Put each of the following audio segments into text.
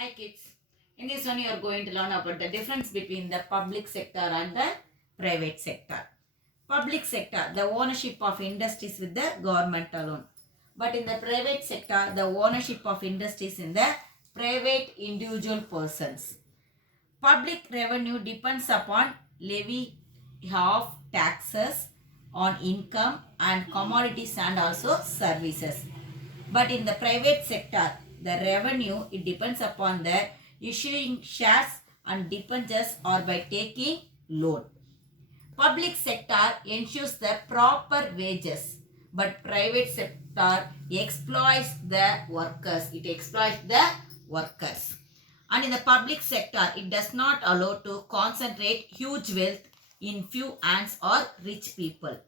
Hi kids. In this one you are going to learn about the difference between the public sector and the private sector. Public sector, the ownership of industries with the government alone. But in the private sector, the ownership of industries in the private individual persons. Public revenue depends upon levy of taxes on income and commodities and also services. But in the private sector, the revenue it depends upon the issuing shares and debentures or by taking loan. Public sector ensures the proper wages, but private sector exploits the workers. It exploits the workers. And in the public sector, it does not allow to concentrate huge wealth in few hands or rich people.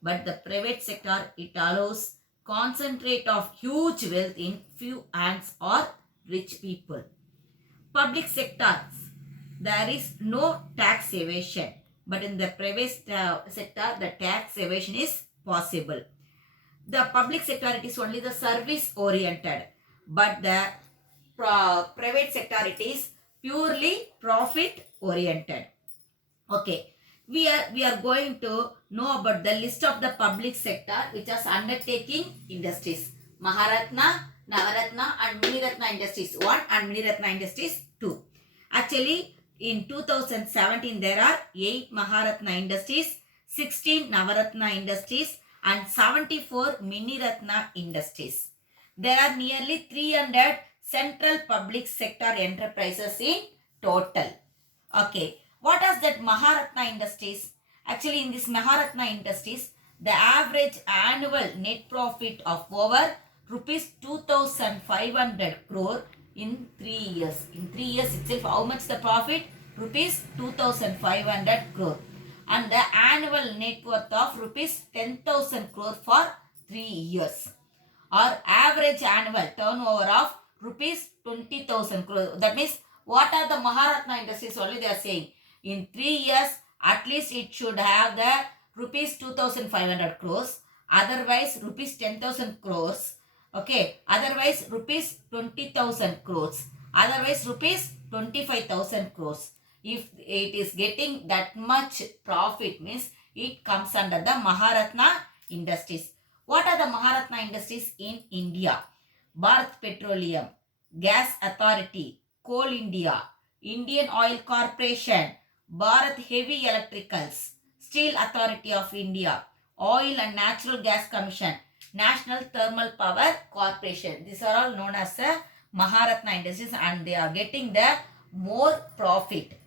But the private sector, it allows concentrate of huge wealth in few hands or rich people. Public sectors, there is no tax evasion, but in the private sector, the tax evasion is possible. The public sector, it is only the service oriented, but the private sector, it is purely profit oriented. Okay, we are going to know about the list of the public sector which is undertaking industries. Maharatna, Navaratna and Miniratna Industries 1 and Miniratna Industries 2. Actually, in 2017 there are 8 Maharatna Industries, 16 Navaratna Industries and 74 Miniratna Industries. There are nearly 300 central public sector enterprises in total. Okay, what is that Maharatna Industries? Actually, in this Maharatna Industries, the average annual net profit of over rupees 2,500 crore in 3 years. In 3 years itself, how much the profit? Rupees 2,500 crore. And the annual net worth of rupees 10,000 crore for 3 years. Or average annual turnover of rupees 20,000 crore. That means what are the Maharatna Industries only they are saying? In 3 years, at least it should have the rupees 2,500 crores. Otherwise, rupees 10,000 crores. Okay. Otherwise, rupees 20,000 crores. Otherwise, rupees 25,000 crores. If it is getting that much profit means it comes under the Maharatna Industries. What are the Maharatna Industries in India? Bharat Petroleum, Gas Authority, Coal India, Indian Oil Corporation, Bharat Heavy Electricals, Steel Authority of India, Oil and Natural Gas Commission, National Thermal Power Corporation. These are all known as Maharatna Industries and they are getting the more profit.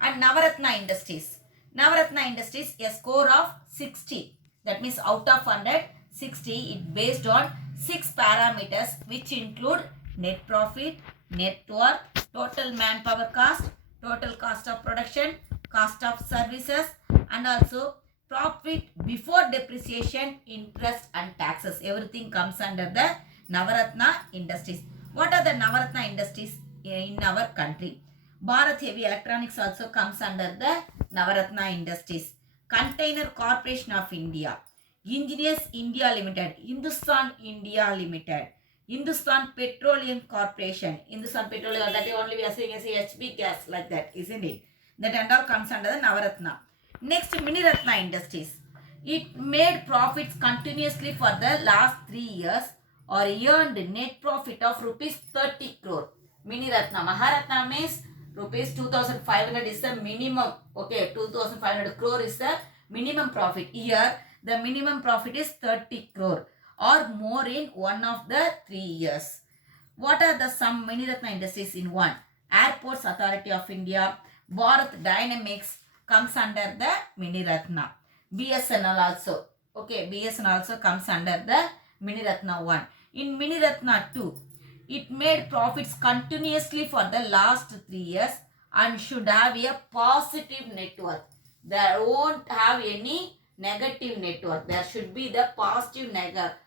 And Navaratna Industries. Navaratna Industries, a score of 60. That means out of 100, 60 it based on 6 parameters which include net profit, net worth, total manpower cost, total cost of production, cost of services and also profit before depreciation, interest and taxes. Everything comes under the Navaratna Industries. What are the Navaratna Industries in our country? Bharat Heavy Electronics also comes under the Navaratna Industries. Container Corporation of India, Engineers India Limited, Hindustan India Limited, Hindustan Petroleum Corporation, Hindustan Petroleum, that only we are saying as HB gas like that, isn't it? That and all comes under the Navaratna. Next, Miniratna Industries. It made profits continuously for the last 3 years or earned net profit of rupees 30 crore. Miniratna. Maharatna means rupees 2,500 is the minimum. Okay, 2,500 crore is the minimum profit. Here, the minimum profit is 30 crore or more in one of the 3 years. What are the some Miniratna Industries in one? Airports Authority of India, Bharat Dynamics comes under the Miniratna. BSNL also. Okay, BSNL also comes under the Miniratna 1. In Miniratna 2, it made profits continuously for the last 3 years and should have a positive net worth. There won't have any negative net worth. There should be the positive net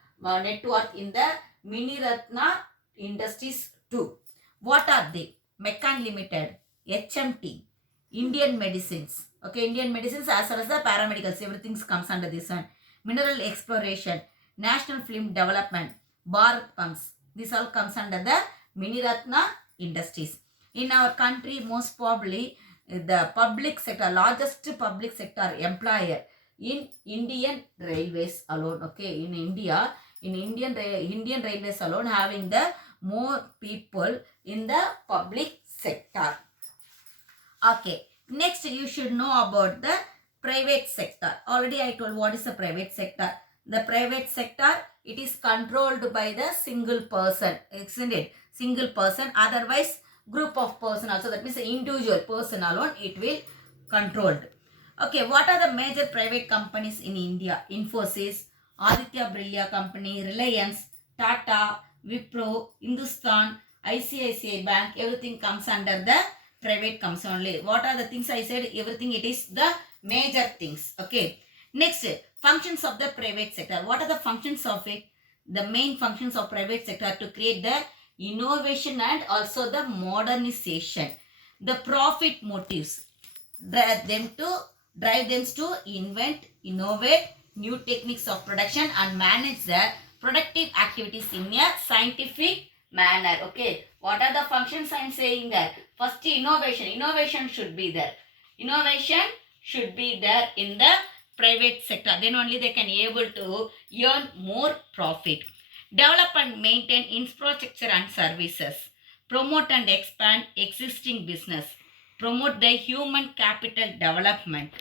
worth in the Miniratna Industries 2. What are they? Meccan Limited, HMT, Indian Medicines. Okay, Indian Medicines as well as the paramedicals, everything comes under this one. Mineral Exploration, National Film Development, Bharat Pumps. This all comes under the Miniratna industries. In our country, most probably the public sector, largest public sector employer in Indian Railways alone. Okay, in India, in Indian Railways alone, having the more people in the public sector. Okay, next you should know about the private sector. Already I told what is the private sector. The private sector, it is controlled by the single person, isn't it? Single person, otherwise group of person also, that means individual person alone it will controlled. Okay, what are the major private companies in India? Infosys, Aditya Birla Company, Reliance, Tata, Wipro, Hindustan, ICICI Bank, everything comes under the private comes only. What are the things I said? Everything it is the major things. Okay. Next, functions of the private sector. What are the functions of it? The main functions of private sector to create the innovation and also the modernization. The profit motives drive them to invent, innovate new techniques of production and manage the productive activities in a scientific manner. Okay, what are the functions I am saying there? First, innovation should be there. Innovation should be there in the private sector, then only they can able to earn more profit. Develop and maintain infrastructure and services. Promote and expand existing business. Promote the human capital development.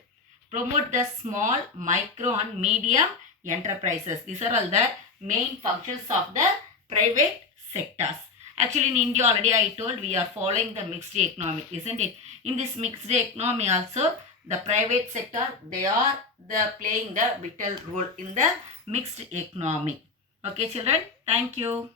Promote the small, micro and medium enterprises. These are all the main functions of the private sectors. Actually, in India already I told we are following the mixed economy, isn't it? In this mixed economy also, the private sector, they are playing the vital role in the mixed economy. Okay, children, thank you.